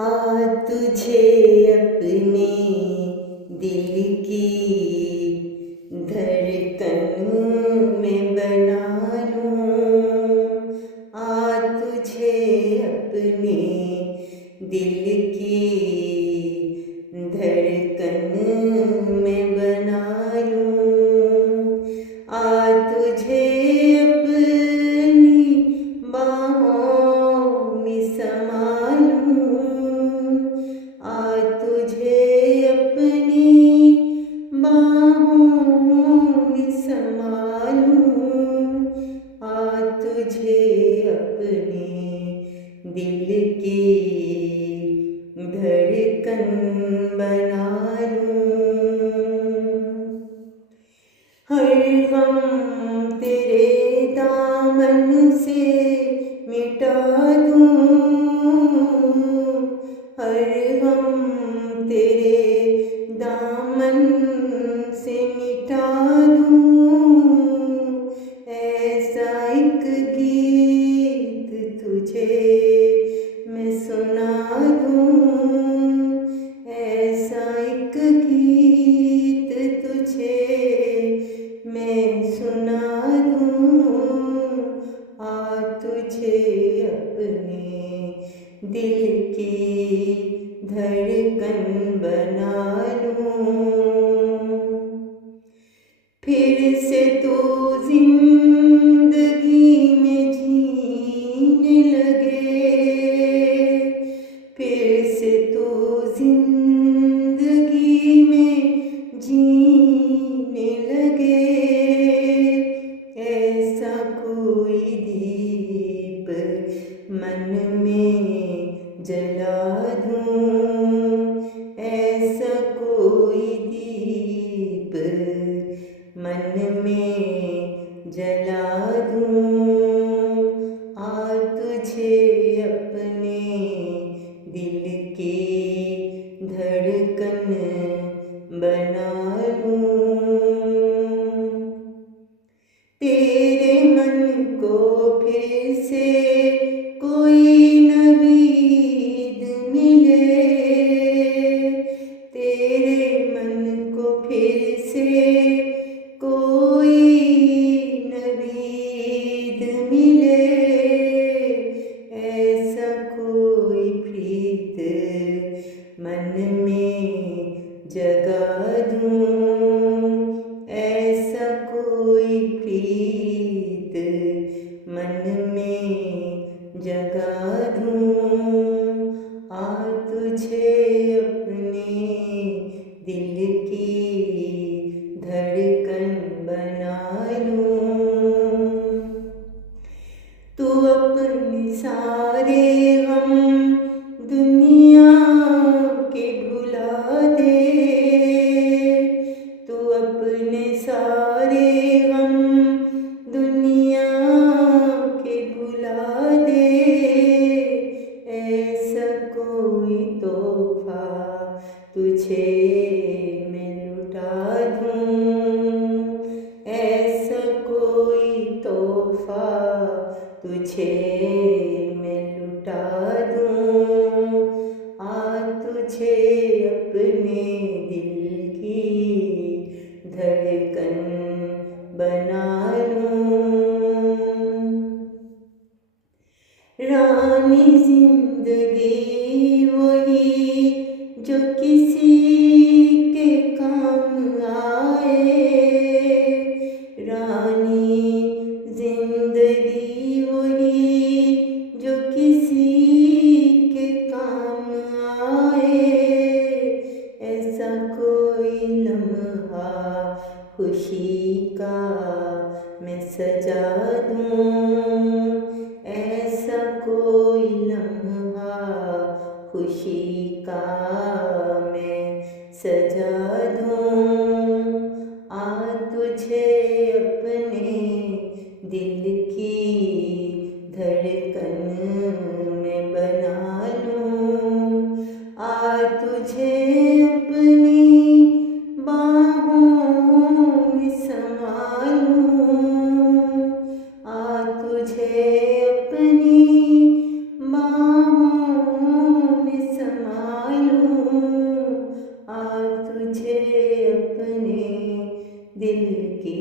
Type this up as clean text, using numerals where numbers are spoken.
आ तुझे अपने दिल की धड़कन में बना लूं। आ तुझे अपने दिल की धड़कन में बना लूं। आ तुझे अपनी बाहों में समा लूं। आ तुझे अपनी बाहों में समा लूं। आ तुझे अपने दिल की धड़कन बना लूं। हर गम तेरे दामन से मिटा दूं। हर गम तेरे दामन से मिटा दूं। ऐसा एक गीत तुझे मैं सुना दूं। ऐसा एक गीत तुझे मैं सुना दूं। आ तुझे अपने दिल की धड़कन बना लूं। फिर से तू जिंदगी में जीने लगे। फिर से तू जिंदगी में जीने लगे। ऐसा कोई दीप मन में जला दूं। ऐसा कोई दीप मन में जला दूं। आ तुझे अपने दिल की धड़कन बना लूं। तेरे मन को फिर से कोई नवीद मिले। तेरे मन को फिर से कोई नवीद मिले। ऐसा कोई प्रीत मन में जगा दूं। ऐसा कोई प्रीत मन में जगा दूं। आ तुझे अपने दिल की धड़कन बना लूं। तू अपने सारे गम दुनिया के भुला दे। तू अपने सारे गम दुनिया के भुला दे। ऐसा कोई तोहफा तुझे मैं लुटा दूं। ऐसा कोई तोहफा तुझे मैं लुटा दूं। आ तुझे अपने दिल की धड़कन बना लूं। रानी जिंदगी वही जो किसी के काम आए। रानी जिंदगी वही जो किसी के काम आए। ऐसा कोई लम्हा खुशी का मैं सजा दूं। ऐसा कोई लम्हा खुशी का मैं सजा दूं। आ तुझे अपने दिल की धड़कन में बना लूं। आ तुझे अपनी बाहों में समा लूं। आ तुझे अपनी बाहों में समा दिल के